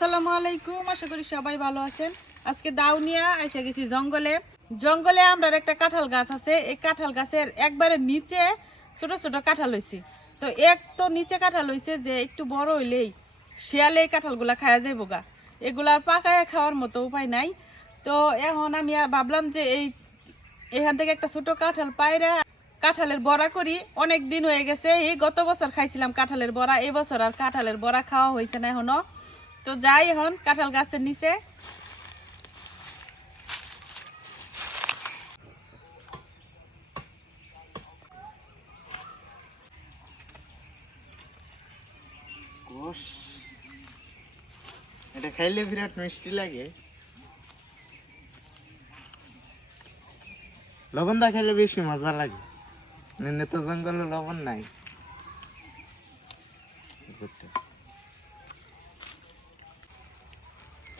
আসসালামু আলাইকুম, আশা করি সবাই ভালো আছেন। আজকে দাউনিয়া এসে গেছি জঙ্গলে। জঙ্গলে আমরা একটা কাঁঠাল গাছ আছে, এই কাঁঠাল গাছের একবারে নিচে ছোট ছোট কাঁঠাল হইছে। তো এক তো নিচে কাঁঠাল হইছে যে একটু বড় হইলেই শিয়ালে এই কাঁঠালগুলা খায়া যাইব গা, এগুলা পাকায় খাওয়ার মতো উপায় নাই। তো এখন আমি ভাবলাম যে এখান থেকে একটা ছোট কাঁঠাল পাইরা কাঁঠালের বড়া করি। অনেক দিন হয়ে গেছে, এই গত বছর খাইছিলাম কাঁঠালের বড়া, এই বছর আর কাঁঠালের বড়া খাওয়া হয়েছে না এখনো। তো যাই এখন কাঁঠাল গাছের নিচে। এটা খাইলে বিরাট মিষ্টি লাগে। লবণ দা খাইলে বেশি মজা লাগে, এমনি তো জঙ্গলে লবণ নাই।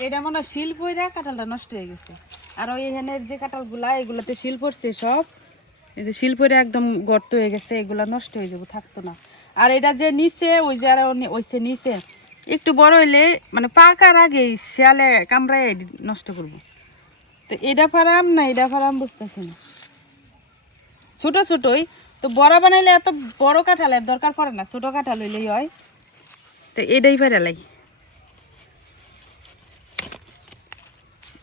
এটা মনে হয় শিল পইরা কাঁঠালটা নষ্ট হয়ে গেছে। আর ওই এখানের যে কাঁঠালগুলা এগুলাতে শিল পড়ছে সব, এই যে শিল পইরা একদম গর্ত হয়ে গেছে, এগুলা নষ্ট হয়ে যাবো, থাকতো না। আর এটা যে নিচে ওই যে আর ওইছে নিচে একটু বড় হইলে মানে পাকার আগেই শিয়ালে কামড়ায় নষ্ট করব। তো এটা পারাম না এটা পারাম বুঝতেছি না, ছোট ছোটই তো। বড়া বানাইলে এত বড় কাঁঠালের দরকার পড়ে না, ছোট কাঁঠাল হইলেই হয়। তো এটাই পারা লাগে।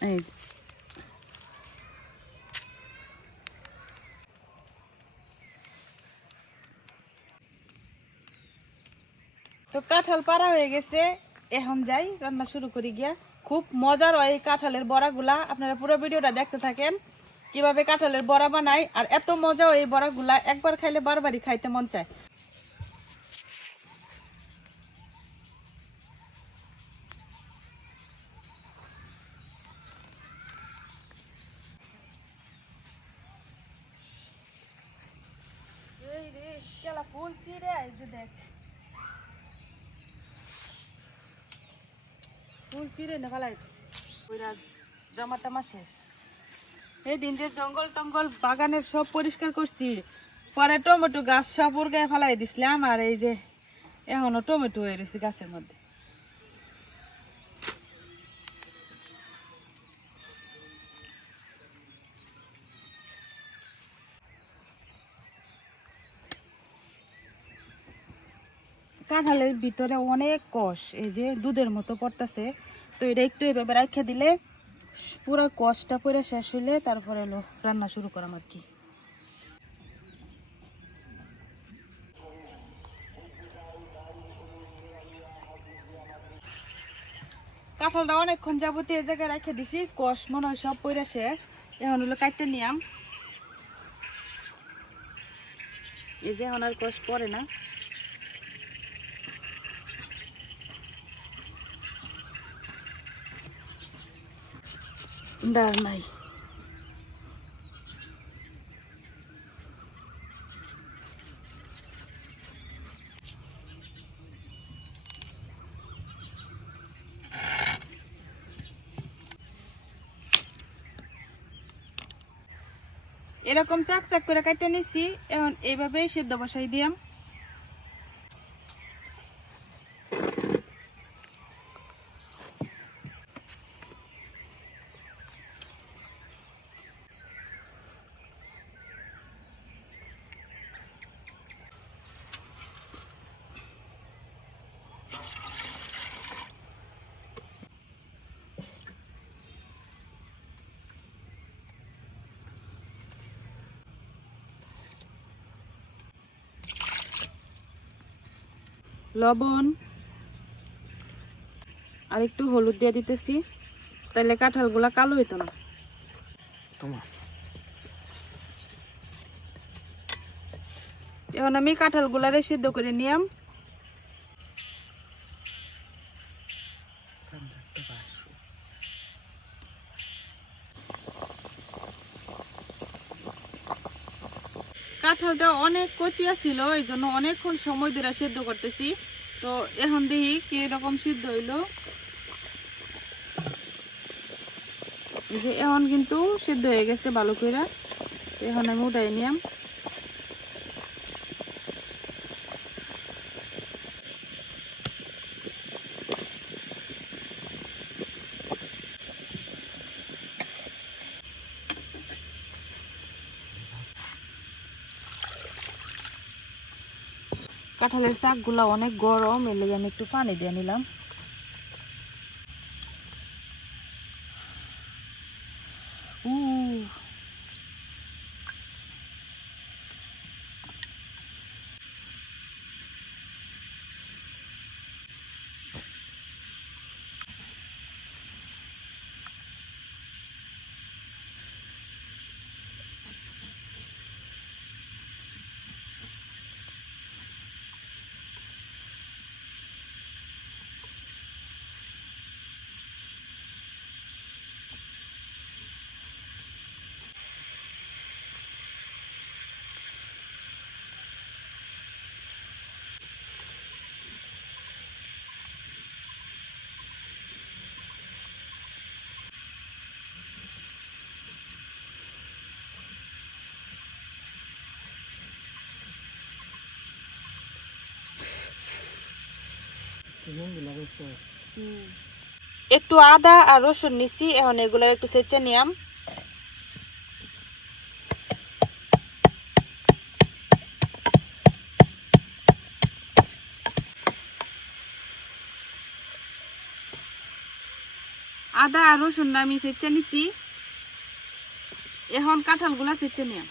এই যে তো কাঁঠাল পাড়া হয়ে গেছে, এখন যাই রান্না শুরু করি গিয়া। খুব মজার হয় এই কাঁঠালের বড়াগুলা, আপনারা পুরো ভিডিওটা দেখতে থাকেন কিভাবে কাঁঠালের বড়া বানাই। আর এত মজা এই বড়াগুলা, একবার খাইলে বারবারই খাইতে মন চায়। ফুল চিরে দেখ, ফুল চিরে না ফেলাই জমা টমা শেষ। এই দিন যে জঙ্গল টঙ্গল বাগানের সব পরিষ্কার করছি, পরে টমেটো গাছ সব উড়গায় ফেলাই দিছিলাম। আর এই যে এখনো টমেটো হয়ে গেছে গাছের মধ্যে। কাঁঠালের ভিতরে অনেক কষ, এই যে দুধের মতো পড়তেছে। তো এটা একটু এভাবে রাখা দিলে পুরো কষটা পরে শেষ হইলে তারপরে এলো রান্না শুরু করাম আর কি। কাঁঠালটা অনেকক্ষণ যাবতীয় এই জায়গায় রেখে দিছি, কষ মনে হয় সব পরে শেষ। এখন হলো কাটতে নিয়াম, এই যে এখন আর কষ পরে না। ডাল নাই, এরকম চাক চাক করে কাটতে নিছি। এখন এইভাবে সিদ্ধ বসাই দিয়াম। লবণ আর একটু হলুদ দিয়ে দিতেছি, তাহলে কাঁঠালগুলা কালো হইতো না। এখন আমি কাঁঠালগুলারে সিদ্ধ করে নিয়াম। কাঁঠালটা অনেক কচিয়া ছিল, এই জন্য অনেকক্ষণ সময় ধরে সিদ্ধ করতেছি। তো এখন দেখি কি রকম সিদ্ধ হইলো। এই যে এখন কিন্তু সিদ্ধ হয়ে গেছে ভালো করে। এখন আমি উঠাই নিয়াম। কাঁঠালের শাকগুলো অনেক গরম, এর লেগে আমি একটু পানি দিয়ে নিলাম। একটু আদা আর রসুন নিছি, এখন এগুলো একটু ছেঁচে নিয়াম। আদা আর রসুন আমি ছেঁচে নিছি, এখন কাঁঠালগুলা ছেঁচে নিয়াম।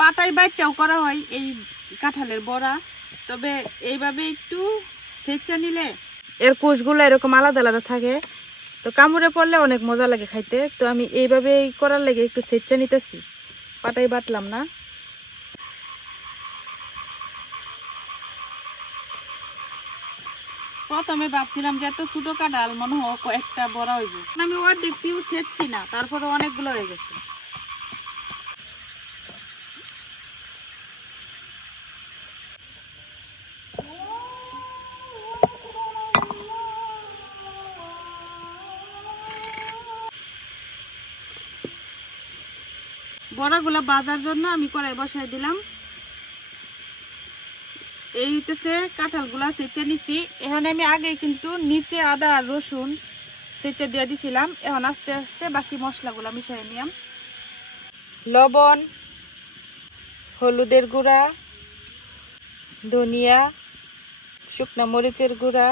পাটাই বাইটাও করা হয় এই কাঁঠালের বড়া, তবে এইভাবে একটু ছেঁচে নিলে এর কোষগুলো এরকম আলাদা আলাদা থাকে, তো কামড়ে পড়লে অনেক মজা লাগে খাইতে। তো আমি এইভাবে করার লেগে একটু ছেঁচে নিতেছি, পাটাই বাটলাম না। প্রথমে ভাবছিলাম যে এত ছোটো কাঁঠাল মনে হোক একটা বড়া হইব, আমি অর্ধেক পিউ ছেঁচছি না, তারপরে অনেকগুলো হয়ে গেছে। বড়াগুলো ভাজার জন্য আমি কড়াই বসাই দিলাম। এই হইতেছে কাঁঠালগুলা ছেঁচে নিছি। এখন আমি আগে কিন্তু নিচে আদা আর রসুন ছেঁচে দিয়ে দিছিলাম, এখন আস্তে আস্তে বাকি মশলাগুলো মিশাই নিলাম। লবণ, হলুদের গুঁড়া, ধনিয়া, শুকনো মরিচের গুঁড়া,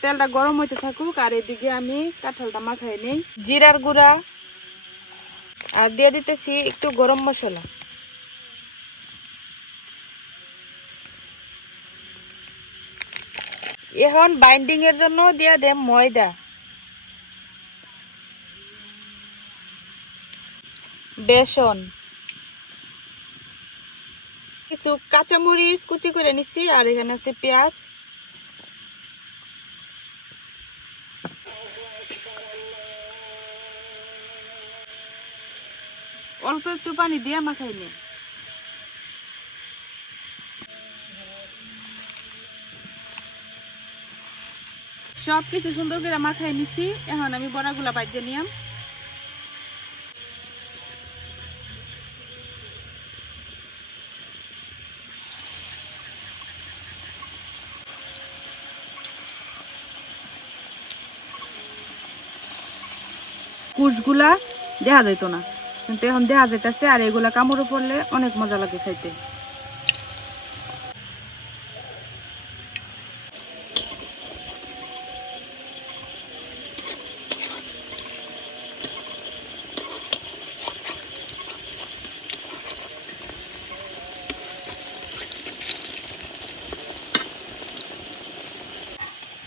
তেলটা গরম হইতে থাকুক আর এদিকে আমি কাঁঠালটা মাখাই নেই। জিরার গুঁড়া আর দিয়ে দিতেছি একটু গরম মশলা। এখন বাইন্ডিং এর জন্য দিয়ে দেব ময়দা, বেসন, কিছু কাঁচামরিচ কুচি করে নিচ্ছি, আর এখানে আছে পেঁয়াজ। অল্প একটু পানি দিয়ে মাখাই নিই। সব কিছু সুন্দর করে মাখাই নিছি, এখন আমি বড়াগুলা ভাজে নিয়াম। কুশগুলা দেখা যাইত না, কিন্তু এখন দেখা যাইতেছে, আর এগুলা কামড়ে পড়লে অনেক মজা লাগে খাইতে।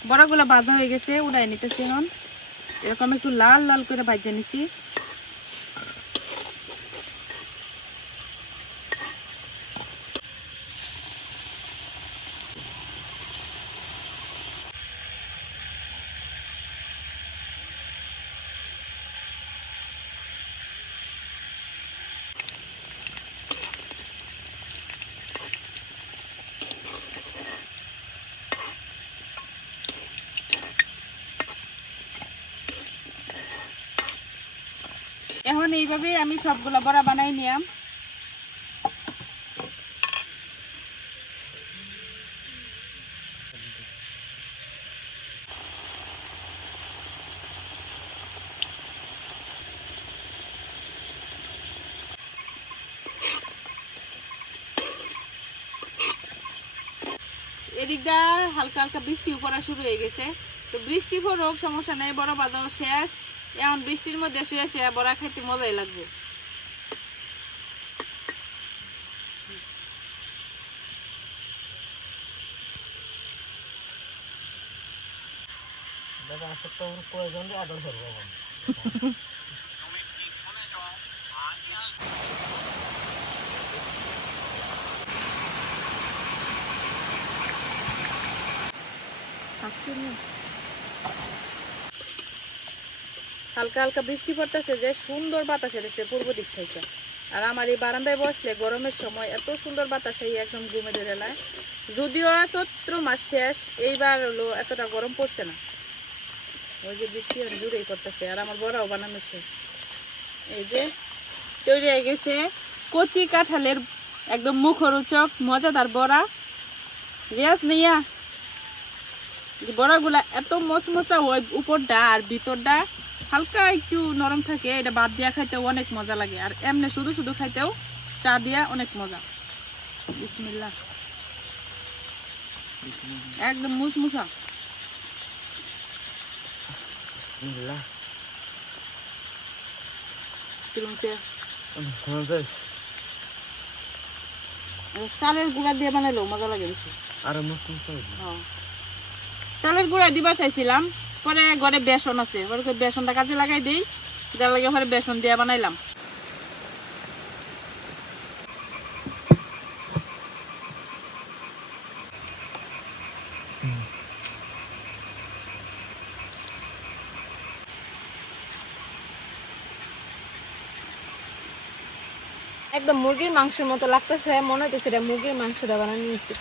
বড়াগুলা ভাজা হয়ে গেছে, উড়াই নিতেছি। এখন এরকম একটু লাল লাল করে ভাজা নিছি। এখন এইভাবে আমি সবগুলা বড়া বানাই নিলাম। এদিকটা হালকা হালকা বৃষ্টি পড়া শুরু হয়ে গেছে। তো বৃষ্টি পড়ুক, সমস্যা নেই, বড় বাজাও শেষ। এখন বৃষ্টির মধ্যে শুয়ে শুয়ে বড়া খাইতে মজাই লাগবে। হালকা হালকা বৃষ্টি পড়তেছে, যে সুন্দর বাতাস এসেছে পূর্ব দিক থেকে। আর আমার এই বারান্দায় বসলে গরমের সময় এত সুন্দর বাতাস এই একদম ঘুমে ধরে নেয়। যদিও চৈত্র মাস শেষ, এইবার হলো এতটা গরম পড়ছে না। ওই যে বৃষ্টি জুড়েই পড়তেছে। আর আমার বড়াও বানানো শেষ। এই যে তৈরি হয়ে গেছে কচি কাঁঠালের একদম মুখরোচক মজাদার বড়া। রিয়াজ নিয়া বড়াগুলা এত মচমচা হয়, উপরটা আর ভিতরটা হালকা একটু নরম থাকে। এটা বাদ দিয়া খাইতেও অনেক মজা লাগে, আর এমনি শুধু শুধু খাইতেও চা দিয়া অনেক মজা। বিসমিল্লাহ। একদম মুসমুসা। বিসমিল্লাহ। কিরম সে মজা। চালের গুঁড়া দিয়ে বানাইলেও মজা লাগে বেশি। আর মসমসা। চালের গুঁড়া দিবার চাইছিলাম, পরে ঘরে বেসন আছে, পরে বেসনটা কাজে লাগাই দিই, যার লাগে পরে বেসন দিয়ে বানাইলাম। একদম মুরগির মাংসের মতো লাগতেছে, মনে হইতেছে এটা মুরগির মাংসটা বানানো নিয়েছি।